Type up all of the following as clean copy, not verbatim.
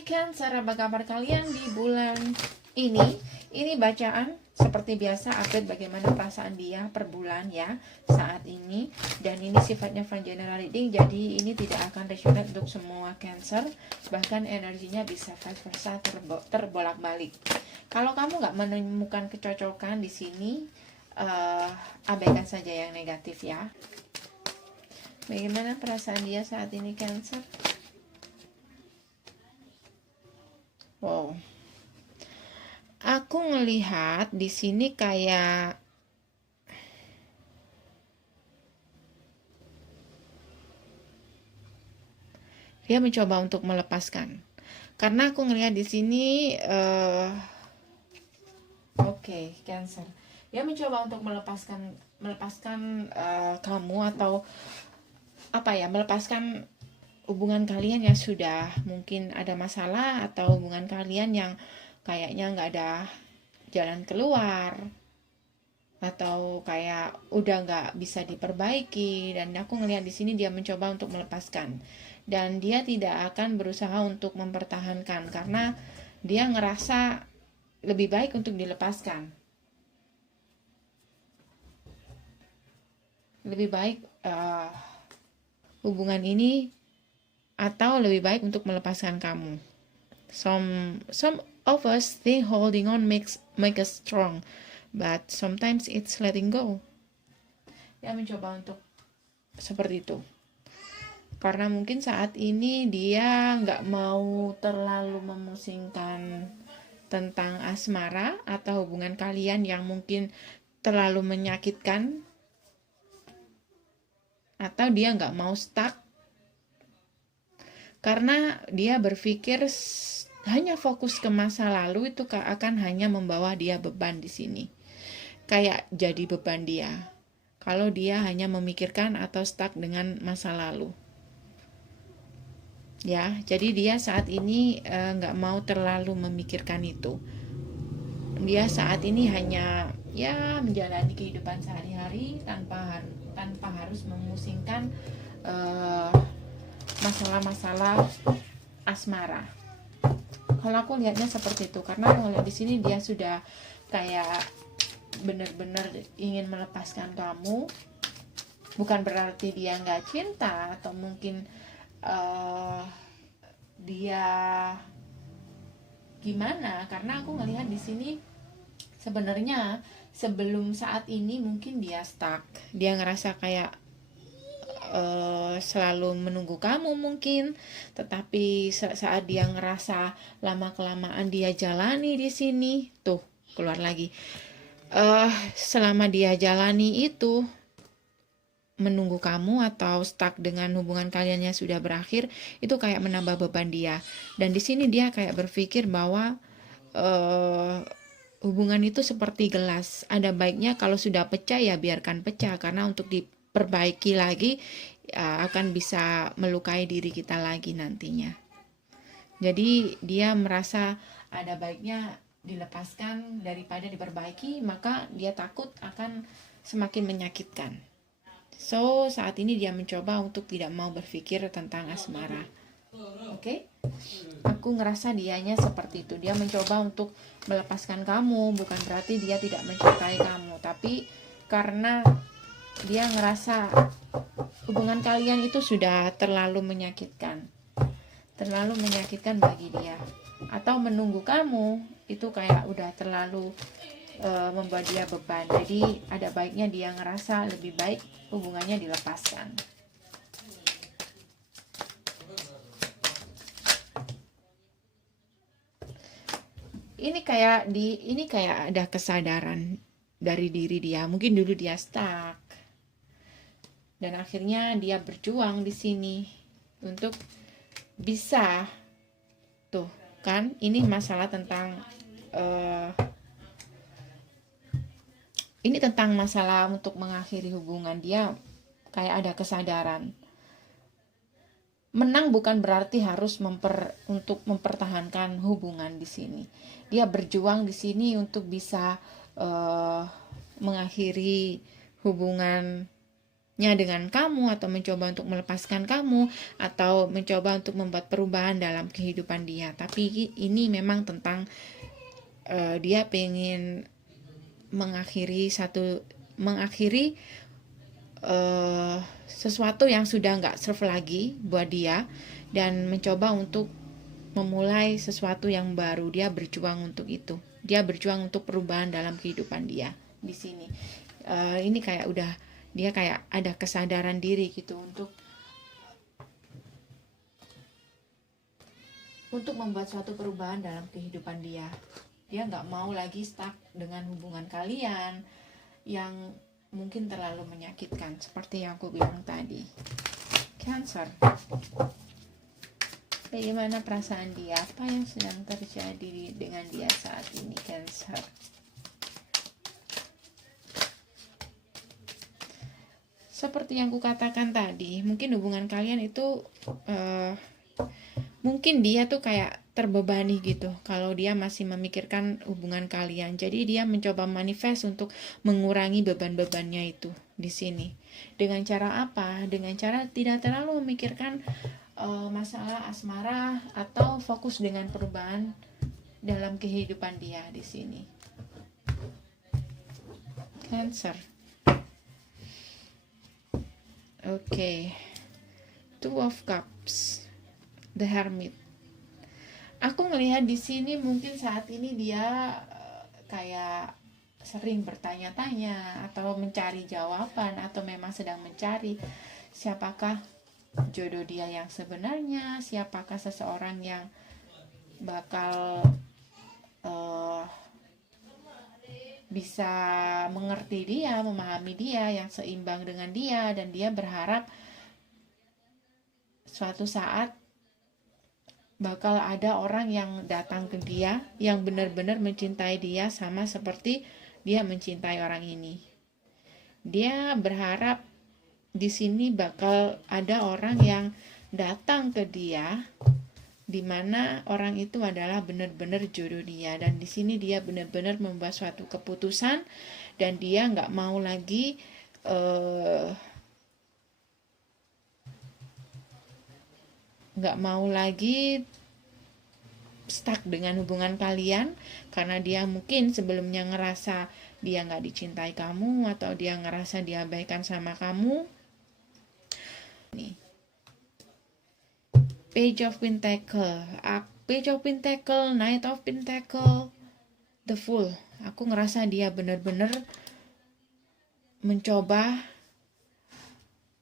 Hai Cancer, apa kabar kalian di bulan ini? Ini bacaan seperti biasa, update bagaimana perasaan dia per bulan ya saat ini. Dan ini sifatnya fun general reading, jadi ini tidak akan resonate untuk semua Cancer. Bahkan energinya bisa vice versa, terbolak-balik. Kalau kamu nggak menemukan kecocokan di sini, abaikan saja yang negatif ya. Bagaimana perasaan dia saat ini Cancer? Wow, aku ngelihat di sini kayak dia mencoba untuk melepaskan. Karena aku ngelihat di sini, oke, Cancer. Dia mencoba untuk melepaskan kamu atau apa ya, melepaskan hubungan kalian yang sudah mungkin ada masalah, atau hubungan kalian yang kayaknya nggak ada jalan keluar, atau kayak udah nggak bisa diperbaiki. Dan aku ngelihat di sini dia mencoba untuk melepaskan, dan dia tidak akan berusaha untuk mempertahankan karena dia ngerasa lebih baik untuk dilepaskan, lebih baik hubungan ini, atau lebih baik untuk melepaskan kamu. Some of us think holding on make us strong, but sometimes it's letting go. Dia mencoba untuk seperti itu karena mungkin saat ini dia nggak mau terlalu memusingkan tentang asmara atau hubungan kalian yang mungkin terlalu menyakitkan, atau dia nggak mau stuck karena dia berpikir hanya fokus ke masa lalu itu akan hanya membawa dia beban di sini. Kayak jadi beban dia kalau dia hanya memikirkan atau stuck dengan masa lalu. Ya, jadi dia saat ini nggak mau terlalu memikirkan itu. Dia saat ini hanya ya menjalani kehidupan sehari-hari tanpa harus memusingkan masalah-masalah asmara. Kalau aku lihatnya seperti itu, karena aku lihat di sini dia sudah kayak benar-benar ingin melepaskan kamu. Bukan berarti dia nggak cinta atau mungkin dia gimana, karena aku ngelihat di sini sebenarnya sebelum saat ini mungkin dia stuck, dia ngerasa kayak selalu menunggu kamu mungkin, tetapi saat dia ngerasa lama kelamaan dia jalani di sini, tuh keluar lagi. Selama dia jalani itu menunggu kamu atau stuck dengan hubungan kalian yang sudah berakhir, itu kayak menambah beban dia. Dan di sini dia kayak berpikir bahwa hubungan itu seperti gelas, ada baiknya kalau sudah pecah ya biarkan pecah, karena untuk diperbaiki lagi akan bisa melukai diri kita lagi nantinya. Jadi dia merasa ada baiknya dilepaskan daripada diperbaiki, maka dia takut akan semakin menyakitkan. So saat ini dia mencoba untuk tidak mau berpikir tentang asmara. Oke? Aku ngerasa dianya seperti itu. Dia mencoba untuk melepaskan kamu, bukan berarti dia tidak mencintai kamu, tapi karena dia ngerasa hubungan kalian itu sudah terlalu menyakitkan bagi dia, atau menunggu kamu itu kayak udah terlalu membuat dia beban. Jadi ada baiknya dia ngerasa lebih baik hubungannya dilepaskan. Ini kayak ada kesadaran dari diri dia. Mungkin dulu dia stuck, dan akhirnya dia berjuang di sini untuk bisa, tuh kan, ini masalah tentang ini tentang masalah untuk mengakhiri hubungan. Dia kayak ada kesadaran. Menang bukan berarti harus untuk mempertahankan hubungan di sini. Dia berjuang di sini untuk bisa mengakhiri hubungan dengan kamu, atau mencoba untuk melepaskan kamu, atau mencoba untuk membuat perubahan dalam kehidupan dia. Tapi ini memang tentang dia pengen mengakhiri sesuatu yang sudah nggak serve lagi buat dia, dan mencoba untuk memulai sesuatu yang baru. Dia berjuang untuk itu. Dia berjuang untuk perubahan dalam kehidupan dia di sini. Ini kayak udah dia kayak ada kesadaran diri gitu untuk membuat suatu perubahan dalam kehidupan dia. Dia nggak mau lagi stuck dengan hubungan kalian yang mungkin terlalu menyakitkan, seperti yang aku bilang tadi. Cancer. Bagaimana perasaan dia? Apa yang sedang terjadi dengan dia saat ini, Cancer? Seperti yang kukatakan tadi, mungkin hubungan kalian itu mungkin dia tuh kayak terbebani gitu kalau dia masih memikirkan hubungan kalian. Jadi dia mencoba manifest untuk mengurangi beban-bebannya itu di sini. Dengan cara apa? Dengan cara tidak terlalu memikirkan masalah asmara atau fokus dengan perubahan dalam kehidupan dia di sini. Cancer. Oke. Two of Cups. The Hermit. Aku melihat di sini mungkin saat ini dia kayak sering bertanya-tanya atau mencari jawaban, atau memang sedang mencari siapakah jodoh dia yang sebenarnya, siapakah seseorang yang bakal bisa mengerti dia, memahami dia, yang seimbang dengan dia, dan dia berharap suatu saat bakal ada orang yang datang ke dia yang benar-benar mencintai dia sama seperti dia mencintai orang ini. Dia berharap di sini bakal ada orang yang datang ke dia, di mana orang itu adalah benar-benar jodoh dia, dan di sini dia benar-benar membuat suatu keputusan, dan dia nggak mau lagi stuck dengan hubungan kalian, karena dia mungkin sebelumnya ngerasa dia nggak dicintai kamu, atau dia ngerasa diabaikan sama kamu. Nih, Page of Pentacle, Knight of Pentacle, The Fool. Aku ngerasa dia benar-benar mencoba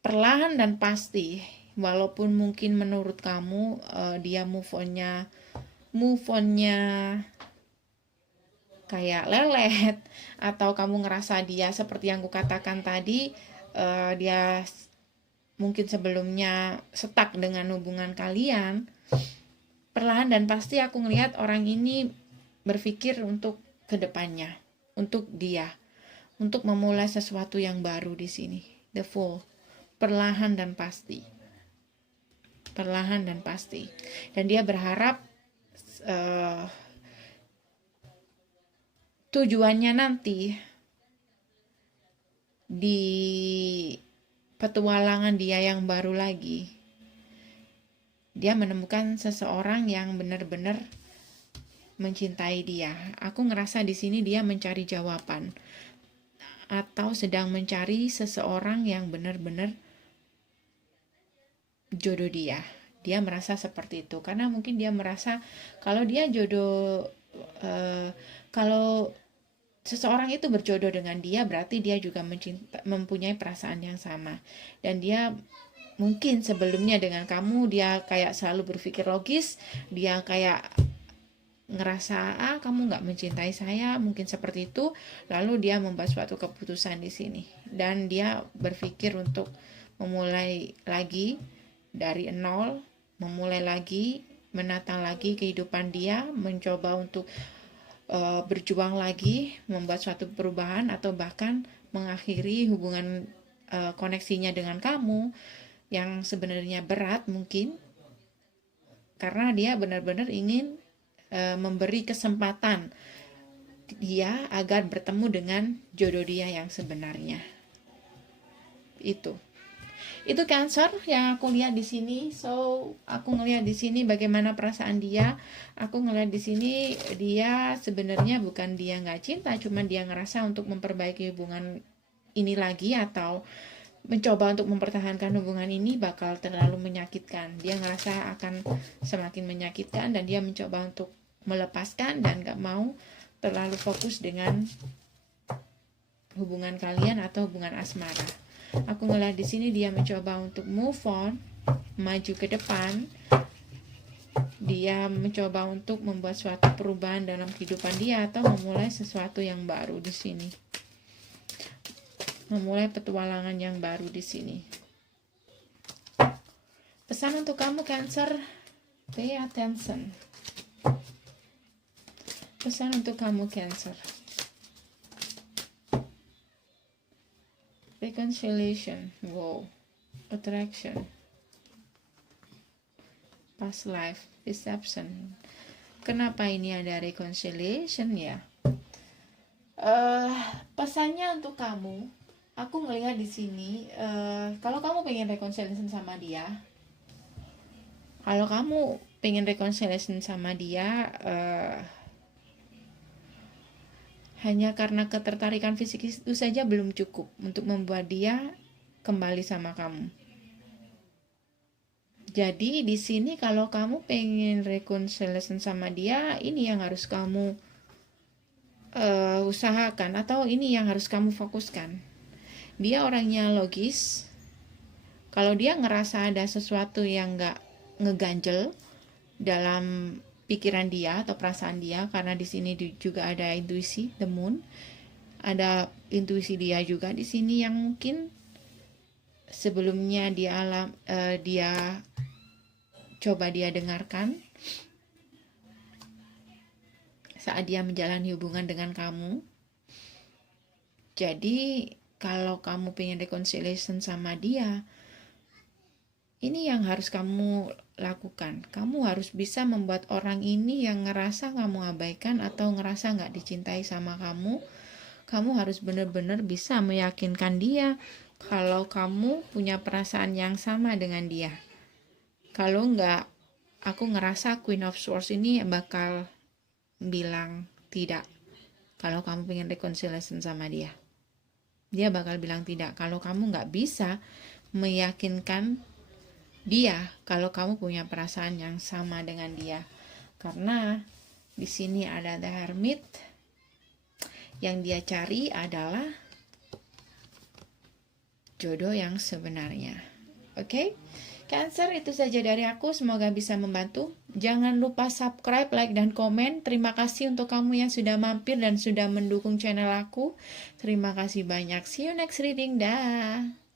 perlahan dan pasti, walaupun mungkin menurut kamu dia move onnya kayak lelet, atau kamu ngerasa dia seperti yang kukatakan tadi, dia mungkin sebelumnya stuck dengan hubungan kalian. Perlahan dan pasti aku ngelihat orang ini berpikir untuk kedepannya, untuk dia, untuk memulai sesuatu yang baru di sini. The Fool. Perlahan dan pasti. Dan dia berharap tujuannya nanti di petualangan dia yang baru lagi, dia menemukan seseorang yang benar-benar mencintai dia. Aku ngerasa di sini dia mencari jawaban, atau sedang mencari seseorang yang benar-benar jodoh dia. Dia merasa seperti itu karena mungkin dia merasa kalau dia kalau seseorang itu berjodoh dengan dia, berarti dia juga mempunyai perasaan yang sama. Dan dia mungkin sebelumnya dengan kamu, dia kayak selalu berpikir logis, dia kayak ngerasa kamu nggak mencintai saya, mungkin seperti itu. Lalu dia membuat suatu keputusan di sini, dan dia berpikir untuk memulai lagi dari nol, memulai lagi, menata lagi kehidupan dia, mencoba untuk berjuang lagi, membuat suatu perubahan, atau bahkan mengakhiri hubungan koneksinya dengan kamu yang sebenarnya berat mungkin, karena dia benar-benar ingin memberi kesempatan dia agar bertemu dengan jodoh dia yang sebenarnya. Itu Itu Cancer yang aku lihat di sini. So, aku ngelihat di sini bagaimana perasaan dia. Aku ngelihat di sini dia sebenarnya bukan dia nggak cinta, cuman dia ngerasa untuk memperbaiki hubungan ini lagi atau mencoba untuk mempertahankan hubungan ini bakal terlalu menyakitkan. Dia ngerasa akan semakin menyakitkan dan dia mencoba untuk melepaskan dan nggak mau terlalu fokus dengan hubungan kalian atau hubungan asmara. Aku ngeliat di sini dia mencoba untuk move on, maju ke depan. Dia mencoba untuk membuat suatu perubahan dalam kehidupan dia atau memulai sesuatu yang baru di sini. Memulai petualangan yang baru di sini. Pesan untuk kamu Cancer, pay attention. Pesan untuk kamu Cancer. Reconciliation, wow, attraction, past life, deception. Kenapa ini ada reconciliation ya? Pesannya untuk kamu, aku ngelihat di sini, kalau kamu pengen reconciliation sama dia, hanya karena ketertarikan fisik itu saja belum cukup untuk membuat dia kembali sama kamu. Jadi di sini kalau kamu pengen reconciliation sama dia, ini yang harus kamu usahakan atau ini yang harus kamu fokuskan. Dia orangnya logis. Kalau dia ngerasa ada sesuatu yang nggak ngeganjel dalam pikiran dia atau perasaan dia, karena di sini juga ada intuisi, the moon, ada intuisi dia juga di sini yang mungkin sebelumnya dia coba dia dengarkan saat dia menjalani hubungan dengan kamu. Jadi kalau kamu pengen reconciliation sama dia, ini yang harus kamu lakukan. Kamu harus bisa membuat orang ini yang ngerasa kamu abaikan atau ngerasa nggak dicintai sama kamu. Kamu harus benar-benar bisa meyakinkan dia kalau kamu punya perasaan yang sama dengan dia. Kalau nggak, aku ngerasa Queen of Swords ini bakal bilang tidak. Kalau kamu pengen reconciliation sama dia, dia bakal bilang tidak. Kalau kamu nggak bisa meyakinkan dia kalau kamu punya perasaan yang sama dengan dia, karena di sini ada The Hermit. Yang dia cari adalah jodoh yang sebenarnya. Oke? Cancer, itu saja dari aku, semoga bisa membantu. Jangan lupa subscribe, like, dan komen. Terima kasih untuk kamu yang sudah mampir dan sudah mendukung channel aku. Terima kasih banyak. See you next reading. Dah.